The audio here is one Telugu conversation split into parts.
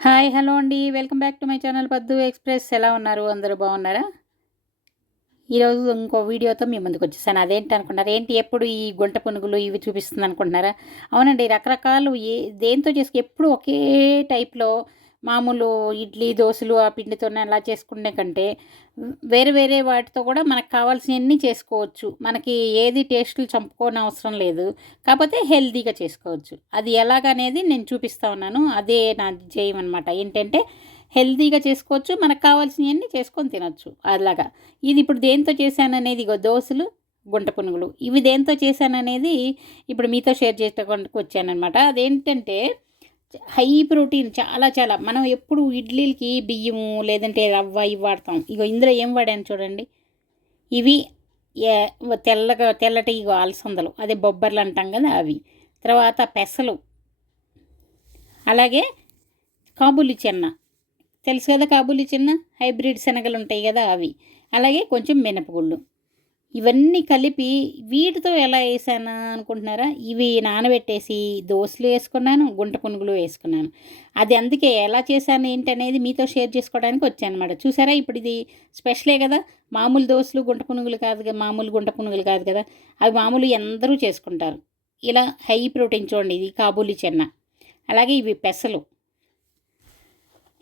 హాయ్ హలో అండి. Welcome back to my channel పద్దు ఎక్స్‌ప్రెస్. ఎలా ఉన్నారు? అందరూ బాగున్నారా? ఈరోజు ఇంకో వీడియోతో మీ ముందుకు వచ్చేసాను. అదేంటి అనుకున్నారు? ఏంటి ఎప్పుడు ఈ గుంట పునుగులు ఇవి చూపిస్తుంది అనుకుంటున్నారా? అవునండి. రకరకాలు దేంతో ఎప్పుడు ఒకే టైప్‌లో మామూలు ఇడ్లీ, దోసలు ఆ పిండితోనే అలా చేసుకునే కంటే వేరే వేరే వాటితో కూడా మనకు కావాల్సినవన్నీ చేసుకోవచ్చు. మనకి ఏది టేస్టులు చంపుకోనవసరం లేదు. కాకపోతే హెల్తీగా చేసుకోవచ్చు. అది ఎలాగనేది నేను చూపిస్తా ఉన్నాను. అదే నా ధ్యేయం అనమాట. ఏంటంటే హెల్తీగా చేసుకోవచ్చు. మనకు కావాల్సినవన్నీ చేసుకొని తినొచ్చు అలాగా. ఇది ఇప్పుడు దేంతో చేశాననేది ఇగో దోసలు, గుంట పునుగులు. ఇవి దేంతో చేశాననేది ఇప్పుడు మీతో షేర్ చేసుకోవడానికి వచ్చాననమాట. అదేంటంటే హై ప్రోటీన్ చాలా చాలా. మనం ఎప్పుడు ఇడ్లీలకి బియ్యము లేదంటే రవ్వ ఇవి వాడతాం. ఇగో ఇందులో ఏం వాడాను చూడండి. ఇవి తెల్లటి ఇగో అలసందలు, అదే బొబ్బర్లు అంటాం కదా అవి. తర్వాత పెసలు, అలాగే కాబూలి చెన్న, తెలుసు కదా కాబూలి చెన్న, హైబ్రిడ్ శనగలు ఉంటాయి కదా అవి, అలాగే కొంచెం మినపగుళ్ళు. ఇవన్నీ కలిపి వీటితో ఎలా వేసానా అనుకుంటున్నారా? ఇవి నానబెట్టేసి దోసలు వేసుకున్నాను, గుంట పునుగులు వేసుకున్నాను. అది అందుకే ఎలా చేశాను ఏంటనేది మీతో షేర్ చేసుకోవడానికి వచ్చానమాట. చూసారా, ఇప్పుడు ఇది స్పెషలే కదా. మామూలు దోసలు గుంట పునుగులు కాదు కదా, మామూలు గుంట పునుగులు కాదు కదా, అవి మామూలు అందరూ చేసుకుంటారు. ఇలా హై ప్రోటీన్ చూడండి. ఇది కాబూలి చెన్న, అలాగే ఇవి పెసలు.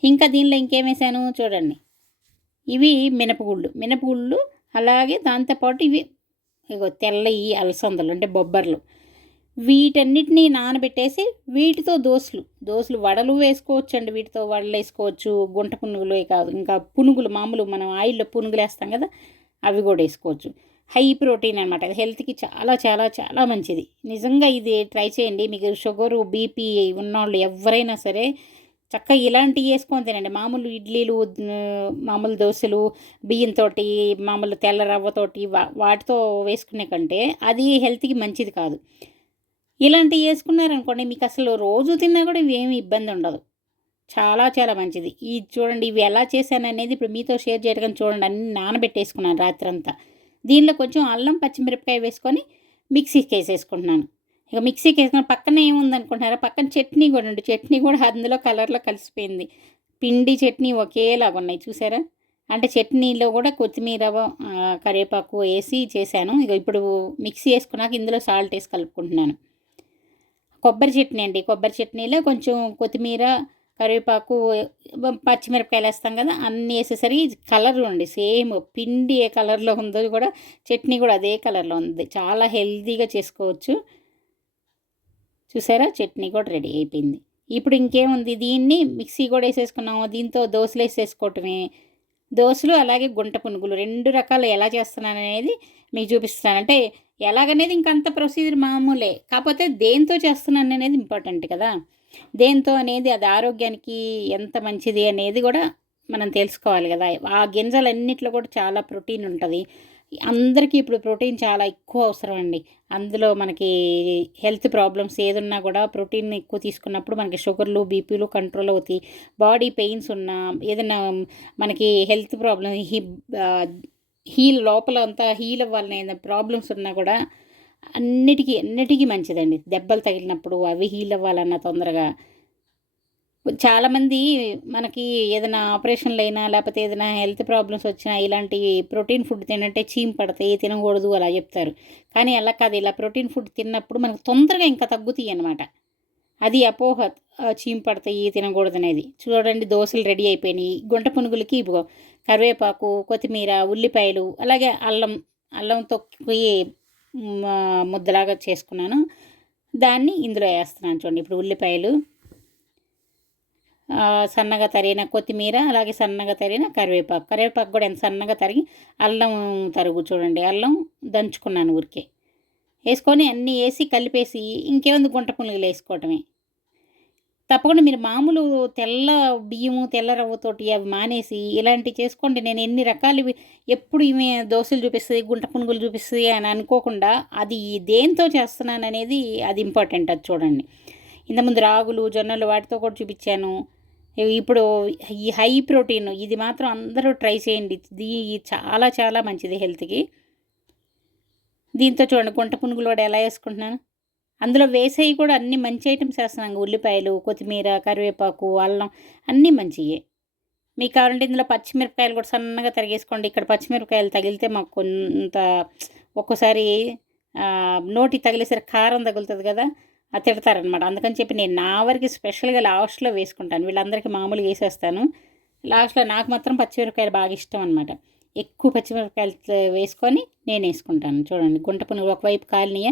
ఇంకా దీనిలో ఇంకేమేసాను చూడండి. ఇవి మినపగుళ్ళు, అలాగే దాంతోపాటు ఇవి ఇగో తెల్లయి అలసందలు అంటే బొబ్బర్లు. వీటన్నిటినీ నానబెట్టేసి వీటితో దోసలు వడలు వేసుకోవచ్చండి. వీటితో వడలు వేసుకోవచ్చు. గుంట పునుగులే కాదు, ఇంకా పునుగులు మామూలు మనం ఆయిల్లో పునుగులు వేస్తాం కదా, అవి కూడా వేసుకోవచ్చు. హై ప్రోటీన్ అనమాట. అది హెల్త్కి చాలా చాలా చాలా మంచిది. నిజంగా ఇది ట్రై చేయండి. మీకు షుగరు, బీపీ ఉన్నవాళ్ళు ఎవరైనా సరే చక్కగా ఇలాంటివి వేసుకొని తినండి. మామూలు ఇడ్లీలు, మామూలు దోశలు బియ్యంతో, మామూలు తెల్ల రవ్వతోటి వాటితో వేసుకునే కంటే అది హెల్త్కి మంచిది కాదు. ఇలాంటివి వేసుకున్నారనుకోండి, మీకు అసలు రోజు తిన్నా కూడా ఇవి ఏమి ఇబ్బంది ఉండదు. చాలా చాలా మంచిది. ఇది చూడండి, ఇవి ఎలా చేశాననేది ఇప్పుడు మీతో షేర్ చేయడం చూడండి. అన్నీ నానబెట్టేసుకున్నాను రాత్రంతా. దీనిలో కొంచెం అల్లం, పచ్చిమిరపకాయ వేసుకొని మిక్సీకి వేసేసుకుంటున్నాను. ఇక మిక్సీకి వేసుకున్న పక్కన ఏముందనుకుంటున్నారా, పక్కన చట్నీ కూడా ఉంది. చట్నీ కూడా అందులో కలర్లో కలిసిపోయింది. పిండి చట్నీ ఒకేలాగా ఉన్నాయి చూసారా. అంటే చట్నీలో కూడా కొత్తిమీర, కరివేపాకు వేసి చేశాను. ఇక ఇప్పుడు మిక్సీ వేసుకున్నాక ఇందులో సాల్ట్ వేసి కలుపుకుంటున్నాను. కొబ్బరి చట్నీ అండి. కొబ్బరి చట్నీలో కొంచెం కొత్తిమీర, కరివేపాకు, పచ్చిమిరపకాయలు వేస్తాం కదా, అన్నీ వేసేసరికి కలర్ ఉండి సేమ్ పిండి ఏ కలర్లో ఉందో కూడా చట్నీ కూడా అదే కలర్లో ఉంది. చాలా హెల్తీగా చేసుకోవచ్చు. చూసారా, చట్నీ కూడా రెడీ అయిపోయింది. ఇప్పుడు ఇంకేముంది, దీన్ని మిక్సీ కూడా వేసేసుకున్నాము. దీంతో దోశలు వేసేసుకోవటమే. దోశలు అలాగే గుంట పునుగులు 2 రకాలు ఎలా చేస్తున్నాను అనేది మీకు చూపిస్తాను. అంటే ఎలాగనేది ఇంకంత ప్రొసీజర్ మామూలే. కాకపోతే దేంతో చేస్తున్నాను అనేది ఇంపార్టెంట్ కదా. దేంతో అనేది అది ఆరోగ్యానికి ఎంత మంచిది అనేది కూడా మనం తెలుసుకోవాలి కదా. ఆ గింజలన్నిట్లో కూడా చాలా ప్రోటీన్ ఉంటుంది. అందరికీ ఇప్పుడు ప్రోటీన్ చాలా ఎక్కువ అవసరం అండి. అందులో మనకి హెల్త్ ప్రాబ్లమ్స్ ఏదున్నా కూడా ప్రోటీన్ ఎక్కువ తీసుకున్నప్పుడు మనకి షుగర్లు, బీపీలు కంట్రోల్ అవుతాయి. బాడీ పెయిన్స్ ఉన్నా, ఏదైనా మనకి హెల్త్ ప్రాబ్లమ్ హీల్ లోపల అంతా హీల్ అవ్వాలని ఏదైనా ప్రాబ్లమ్స్ ఉన్నా కూడా అన్నిటికీ మంచిదండి. దెబ్బలు తగిలినప్పుడు అవి హీల్ అవ్వాలన్నా తొందరగా. చాలామంది మనకి ఏదైనా ఆపరేషన్లు అయినా లేకపోతే ఏదైనా హెల్త్ ప్రాబ్లమ్స్ వచ్చినా ఇలాంటి ప్రోటీన్ ఫుడ్ తినంటే చీమ్ పడతాయి, తినకూడదు అలా చెప్తారు. కానీ అలా కాదు. ఇలా ప్రోటీన్ ఫుడ్ తిన్నప్పుడు మనకు తొందరగా ఇంకా తగ్గుతాయి అన్నమాట. అది అపోహ. చీమ్ పడతాయి తినకూడదనేది. చూడండి, దోశలు రెడీ అయిపోయినాయి. గుంట పునుగులకి ఇదిగో కరివేపాకు, కొత్తిమీర, ఉల్లిపాయలు, అలాగే అల్లం తొక్కి ముద్దలాగా చేసుకున్నాను. దాన్ని ఇందులో వేస్తున్నాను చూడండి. ఇప్పుడు ఉల్లిపాయలు, సన్నగా తరిగిన కొత్తిమీర, అలాగే సన్నగా తరిగిన కరివేపాకు కూడా ఎంత సన్నగా తరిగి, అల్లం తరుగు చూడండి, అల్లం దంచుకున్నాను ఊరికే. వేసుకొని అన్నీ వేసి కలిపేసి ఇంకేముంది గుంట పునుగులు వేసుకోవటమే. తప్పకుండా మీరు మామూలు తెల్ల బియ్యము, తెల్ల రవ్వతోటి అవి మానేసి ఇలాంటివి చేసుకోండి. నేను ఎన్ని రకాలు ఎప్పుడు ఇవి దోశలు చూపిస్తుంది, గుంట పునుగులు చూపిస్తుంది అని అనుకోకుండా అది దేంతో చేస్తున్నాను అనేది అది ఇంపార్టెంట్. అది చూడండి. ఇంతకుముందు రాగులు, జొన్నలు వాటితో కూడా చూపించాను. ఇప్పుడు ఈ హై ప్రోటీన్ ఇది మాత్రం అందరూ ట్రై చేయండి. ఇది చాలా చాలా మంచిది హెల్త్కి. దీంతో చూడండి గుంట పునుగులు కూడా ఎలా వేసుకుంటున్నాను. అందులో వేసేవి కూడా అన్నీ మంచి ఐటమ్స్ వేస్తున్నాం. ఉల్లిపాయలు, కొత్తిమీర, కరివేపాకు, అల్లం అన్నీ మంచియే. మీకు కావాలంటే ఇందులో పచ్చిమిరపకాయలు కూడా సన్నగా తరిగేసుకోండి. ఇక్కడ పచ్చిమిరపకాయలు తగిలితే మాకు కొంత ఒక్కోసారి నోటికి తగిలేసరికి కారం తగులుతుంది కదా, అది తిడతారనమాట. అందుకని చెప్పి నేను నా వరకు స్పెషల్గా లాస్ట్లో వేసుకుంటాను. వీళ్ళందరికీ మామూలుగా వేసేస్తాను. లాస్ట్లో నాకు మాత్రం పచ్చిమిరపకాయలు బాగా ఇష్టం అనమాట. ఎక్కువ పచ్చిమిరపకాయలు వేసుకొని నేను వేసుకుంటాను. చూడండి, గుంట పునుగులు ఒకవైపు కాలనీయ,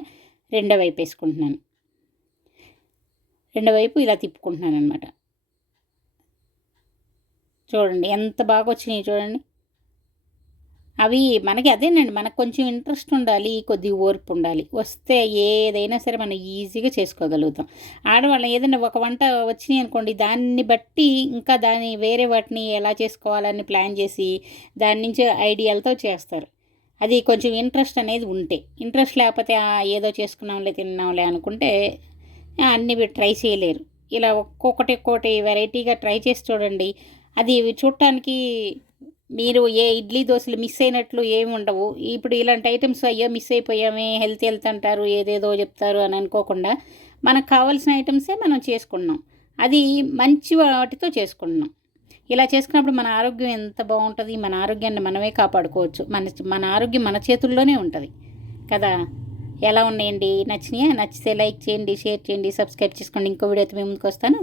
రెండో వైపు వేసుకుంటున్నాను. రెండో వైపు ఇలా తిప్పుకుంటున్నాను అనమాట. చూడండి ఎంత బాగా వచ్చినాయి చూడండి. అవి మనకి అదేనండి, మనకు కొంచెం ఇంట్రెస్ట్ ఉండాలి, కొద్దిగా ఓర్పు ఉండాలి. వస్తే ఏదైనా సరే మనం ఈజీగా చేసుకోగలుగుతాం. ఆడవాళ్ళం ఏదైనా ఒక వంట వచ్చినాయి అనుకోండి, దాన్ని బట్టి ఇంకా దాన్ని వేరే వాటిని ఎలా చేసుకోవాలని ప్లాన్ చేసి దాని నుంచి ఐడియాలతో చేస్తారు. అది కొంచెం ఇంట్రెస్ట్ అనేది ఉంటే. ఇంట్రెస్ట్ లేకపోతే ఏదో చేసుకున్నాంలే తిన్నాంలే అనుకుంటే అన్నీ ట్రై చేయలేరు. ఇలా ఒక్కొక్కటి వెరైటీగా ట్రై చేసి చూడండి. అది చూడటానికి మీరు ఏ ఇడ్లీ దోశలు మిస్ అయినట్లు ఏమి ఉండవు. ఇప్పుడు ఇలాంటి ఐటమ్స్ అయ్యో మిస్ అయిపోయామే, హెల్త్ అంటారు, ఏదేదో చెప్తారు అని అనుకోకుండా మనకు కావాల్సిన ఐటమ్సే మనం చేసుకున్నాం. అది మంచి వాటితో చేసుకున్నాం. ఇలా చేసుకున్నప్పుడు మన ఆరోగ్యం ఎంత బాగుంటుంది. మన ఆరోగ్యాన్ని మనమే కాపాడుకోవచ్చు. మన ఆరోగ్యం మన చేతుల్లోనే ఉంటుంది కదా. ఎలా ఉన్నాయండి? నచ్చినాయా? నచ్చితే లైక్ చేయండి, షేర్ చేయండి, సబ్స్క్రైబ్ చేసుకోండి. ఇంకో వీడియోతో మేము ముందుకు వస్తాను.